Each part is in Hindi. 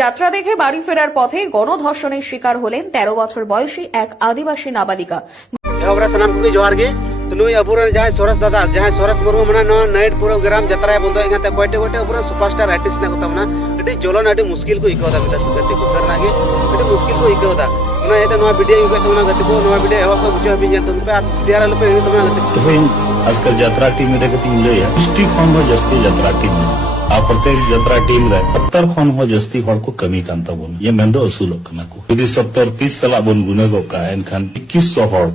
যাত্রা দেখে বাড়ি ফেরার পথে গণধর্ষণের শিকার হলেন 13 বছর বয়সী এক আদিবাসী নাবালিকা। एवरा सनाम को जोहार गे तो नुई अपुरन जहां सोरस दादा जहां सोरस मुर्मू मना नो नाइट प्रोग्राम जतरा बंदो एगाते कोटे कोटे अपुरन सुपरस्टार आर्टिस्ट ना कोता मना अडी जोलन अडी मुश्किल को इकोदा मिता गति को सर नागे अडी मुश्किल को इकोदा ना एते नो वीडियो इको तो ना गति को नो वीडियो एवा को बुझा भी जंतु पे शेयर पे तो ना गति तो आजकल यात्रा टीम रे गति ले डिस्ट्रिक्ट फॉर्म हो जस्ती यात्रा टीम आ प्रत्येक यात्रा टीम रे 70 खन हो जस्ती हर को कमी कान तबन ये मेंदो असूल कना को यदि 70 30 साल बन गुने गो का एनखान 2100 हर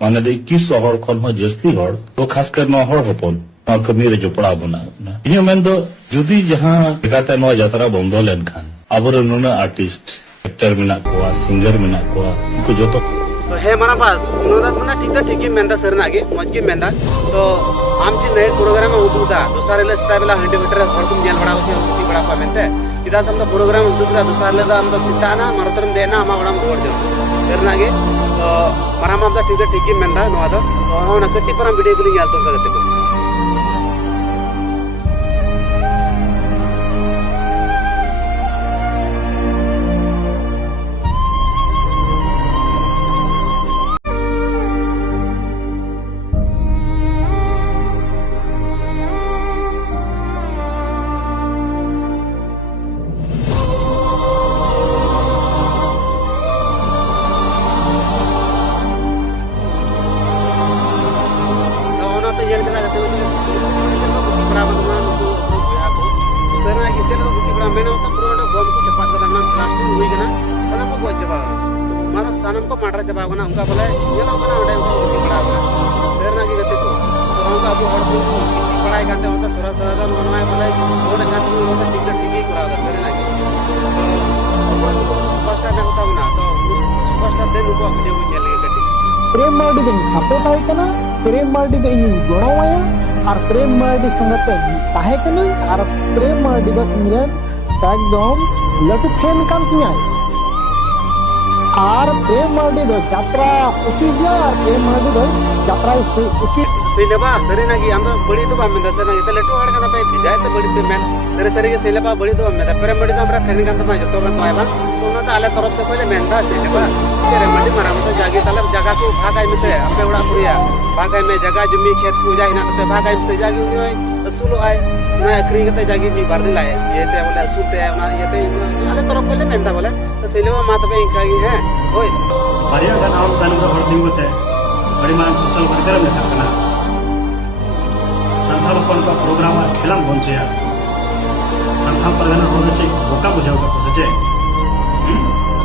माने 2100 हर खन हो जस्ती हर तो खासकर न हर हपन कमी रे जोपड़ा बना ये मेंदो जुदी जहां एकाते न यात्रा बंदो लेन खान आबर नुना आर्टिस्ट एक्टर मिना को सिंगर मिना को को जतो हे माना बा नोदा मना ठीक ही मेंदा सर नागे मज के मेंदा तो आम जी नाइट प्रोग्राम में उदुदा दोसार ले स्ता बेला 100 मीटर हर तुम जेल बड़ा होचे उठी बड़ा पा मेंते इदा सम प्रोग्राम उदुदा दोसार ले दा हम तो सिताना मरतरम देना हम बड़ा मोड़ जो सर नागे तो मारा माम दा ठीक ही मेंदा नोआ दो तो ना कट्टी पर वीडियो के लिए याल तो गते को yang kena kata ini kita buki berapa teman untuk aku sekarang lagi kita buki berapa mana kita perlu ada bom ku cepat kata mana plastik hui kena sana ko buat coba mana sana ko matra coba kena उनका बोले ये लोग कना उड़े bookie berapa sekarang lagi kata itu orang का अबू और बुकी पढ़ाई करते होता सुरत दादा मनवाए बोले वो ना करते वो ठीक ही करा sekarang lagi सुपरस्टार ना होता ना तो सुपरस्टार दे लोग आप जो ये लगे कटी प्रेम मार्डी दिन सपोर्ट आय कना प्रेम मार्डी दो इन गणवाया और प्रेम मार्डी संगते ताहे कना और प्रेम मार्डी दो इंग्लैंड एकदम लटू फैन कान तिया और प्रेम मार्डी दो यात्रा उची गया और प्रेम मार्डी दो यात्रा उची सेलेबा सरेना की हम तो बड़ी तो बाम में दसना ये लेटो हड़ का पे बिजाय तो बड़ी पे मैं सरे के सेलेबा बड़ी तो मैं प्रेम मार्डी तो हमरा ट्रेनिंग का तो जतो का तो आबा तो ना ताले तरफ से पहले मेंदा सेलेबा प्रेम मार्डी मारा तो जागी ताले जगह को भागाई में से अपने उड़ा पुरिया भागाई में जगह जमी खेत को जाए ना तो भागाई में से जागी होय असुलो आए ना अखरी कते जागी भी बार दिलाए ये ते बोले सुते है ना ये ते आले तरफ पहले मेंदा बोले तो सेलेबा मात पे इंखागी है ओए बारिया का नाम दानुरा हरदिंग होते बड़ी मान सोशल वर्कर में करना संथाल अपन का प्रोग्राम खेलम पहुंचे यार संथाल परगना रोज चे बोका बुझाओ का पसचे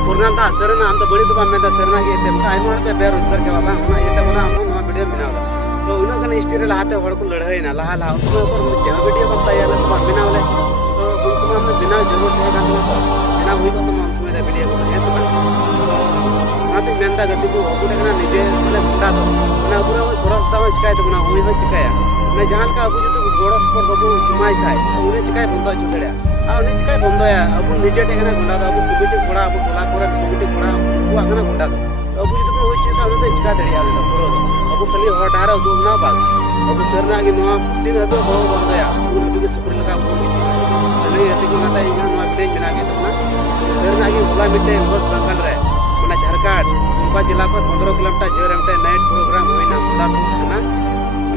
पूर्णता सरना हम तो बड़ी तो में सरना के ते आई मोड़ पे बेरोजगार के बाबा हम ये ते बना हम नो वीडियो बिना तो उना कने स्टीरे लाते हड़ को लड़ाई ना लहा ला उसमें ऊपर जहां वीडियो बनता है ना तो बिना वाले तो उसमें हमने बिना जरूरत है ना तो बिना हुई तो हम उसमें वीडियो को ऐसे बन नाते मेंदा गति को अबुरे कना निजे माने गुंडा दो ना अबुरे सोरस दाव चिकाय तो ना हुई हो चिकाया ना जहां का अबु जो गोड़ स्पोर्ट बाबू माय खाए उन्हें चिकाय बंद हो चुदड़या आ उन्हें चिकाय बंद है अबु निजे टेकना गुंडा दो अबु कमिटी कोड़ा अबु टोला कोरा कमिटी कोड़ा वो आगना गुंडा दो तो अबु जो हो चिता उन्हें चिका दड़िया ले पूरा दो अबु खाली हट आ रहा दो ना बस अबु सरना के नो दिन अबु हो बंद है उन अबु के सुपर लगा को सने यति को नाता इना नो पेज बना के तो ना सरना के होला मिटे बस बंगाल रे ना झारखंड सुनपा जिला पर 15 किलोमीटर जेरमटे नाइट प्रोग्राम होइना मुला थाना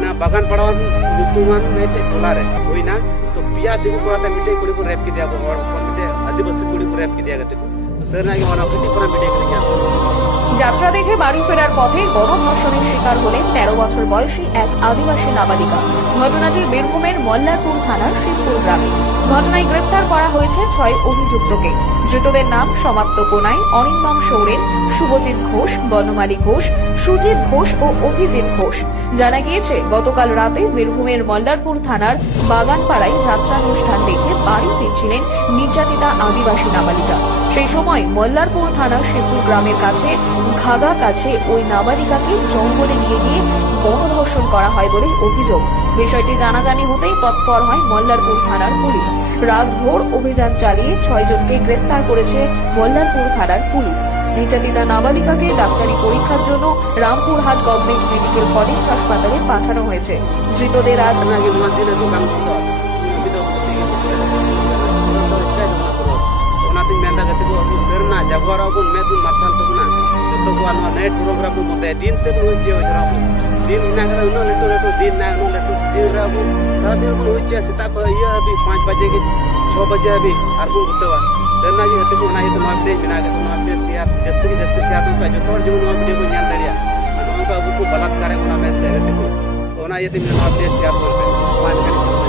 ना बागान पड़ावन दुतुमान मेटे टोला रे होइना तो पिया दिगु कोराते मिटे कुड़ी को रैप की दिया बो और मिटे आदिवासी कुड़ी को रैप की दिया गते को तो सर ना के वाला कटी पर वीडियो के लिए যাত্রা দেখে বাড়ি ফেরার পথে গণধর্ষণের শিকার হলেন 13 বছর বয়সী এক আদিবাসী নাবালিকা। ঘটনাটি বীরভূমের মল্লারপুর থানার শিবপুর গ্রামে। ঘটনায় গ্রেফতার করা হয়েছে 6 অভিযুক্তকে। ধৃতদের নাম সমাপ্ত কোনাই, অরিন্দম সৌরেন, শুভজিৎ ঘোষ, বনমালী ঘোষ, সুজিত ঘোষ ও অভিজিৎ ঘোষ। জানা গিয়েছে গতকাল রাতে বীরভূমের মল্লারপুর থানার বাগানপাড়ায় যাত্রানুষ্ঠান দেখে বাড়ি ফিরছিলেন নির্যাতিতা আদিবাসী নাবালিকা। সেই সময় মল্লারপুর থানার শিবপুর গ্রামের কাছে ঘাগা কাছে ওই নাবালিকাকে জঙ্গলে নিয়ে গিয়ে গণধর্ষণ করা হয় বলে অভিযোগ। বিষয়টি জানাজানি হতেই তৎপর হয় মল্লারপুর থানার পুলিশ। রাতভর অভিযান চালিয়ে 6 জনকে গ্রেফতার করেছে মল্লারপুর থানার পুলিশ। নির্যাতিতা নাবালিকাকে ডাক্তারি পরীক্ষার জন্য রামপুরহাট গভর্নমেন্ট মেডিকেল কলেজ হাসপাতালে পাঠানো হয়েছে। ধৃতদের আজ ওনাতে jaguar abun medun martal to na to ko anwa net program mo de din se mo hoye ojra abun din ina kada uno leto din na uno leto din ra abun sara din mo hoye sita pa iya abi 5 baje ke 6 baje abi arbun gutawa serna ji hatu ko na ye to ma video bina ga to ma pe share jastri share to pa jotor ju no video ko nyal daria ano ka abu ko balatkare ko na men te hatu ko ona ye te ma pe share ko pe मान कर